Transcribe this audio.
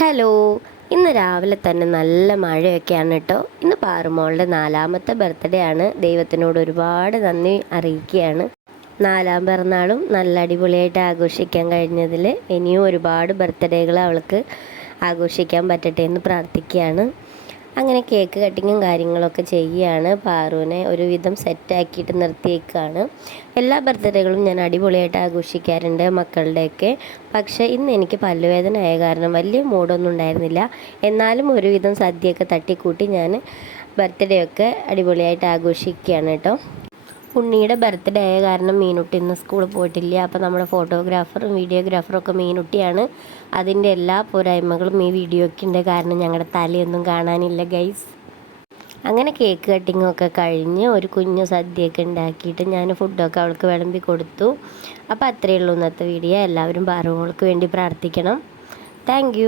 Hello. ഇന്ന് രാവിലെ തന്നെ നല്ല മഴയൊക്കെയാണ് കേട്ടോ. ഇന്ന് പാറുമോളുടെ 4ാമത്തെ ബർത്ത്ഡേ ആണ്. ദൈവത്തിനോട് ഒരുപാട് നന്ദി അറിയിക്കുകയാണ്. 4ാം പിറന്നാളും നല്ല അടിപൊളിയായിട്ട് ആഘോഷിക്കാൻ കഴിഞ്ഞതിൽ ഇനിയും ഒരുപാട് ബർത്ത്ഡേകൾ അവൾക്ക് ആഘോഷിക്കാൻ പറ്റട്ടെ എന്ന് പ്രാർത്ഥിക്കുകയാണ്. അങ്ങനെ കേക്ക് കട്ടിങ്ങും കാര്യങ്ങളൊക്കെ ചെയ്യുകയാണ്. പാറുവിനെ ഒരുവിധം സെറ്റാക്കിയിട്ട് നിർത്തിയേക്കാണ്. എല്ലാ ബർത്ത്ഡേകളും ഞാൻ അടിപൊളിയായിട്ട് ആഘോഷിക്കാറുണ്ട് മക്കളുടെയൊക്കെ. പക്ഷേ ഇന്ന് എനിക്ക് പല്ലുവേദന ആയ കാരണം വലിയ മൂഡൊന്നും ഉണ്ടായിരുന്നില്ല. എന്നാലും ഒരുവിധം സദ്യയൊക്കെ തട്ടിക്കൂട്ടി ഞാൻ ബർത്ത്ഡേ ഒക്കെ അടിപൊളിയായിട്ട് ആഘോഷിക്കുകയാണ് കേട്ടോ. ഉണ്ണിയുടെ ബർത്ത്ഡേ ആയ കാരണം മീനുട്ടി ഇന്ന് സ്കൂളിൽ പോയിട്ടില്ല. അപ്പോൾ നമ്മുടെ ഫോട്ടോഗ്രാഫറും വീഡിയോഗ്രാഫറും ഒക്കെ മീനുട്ടിയാണ്. അതിൻ്റെ എല്ലാ പോരായ്മകളും ഈ വീഡിയോയ്ക്ക് ഉണ്ട്. കാരണം ഞങ്ങളുടെ തലയൊന്നും കാണാനില്ല ഗൈസ്. അങ്ങനെ കേക്ക് കട്ടിങ്ങും ഒക്കെ കഴിഞ്ഞ് ഒരു കുഞ്ഞു സദ്യയൊക്കെ ഉണ്ടാക്കിയിട്ട് ഞാൻ ഫുഡൊക്കെ അവൾക്ക് വിളമ്പി കൊടുത്തു. അപ്പോൾ അത്രയേ ഉള്ളൂ ഇന്നത്തെ വീഡിയോ. എല്ലാവരും പാറുമോൾക്ക് വേണ്ടി പ്രാർത്ഥിക്കണം. താങ്ക്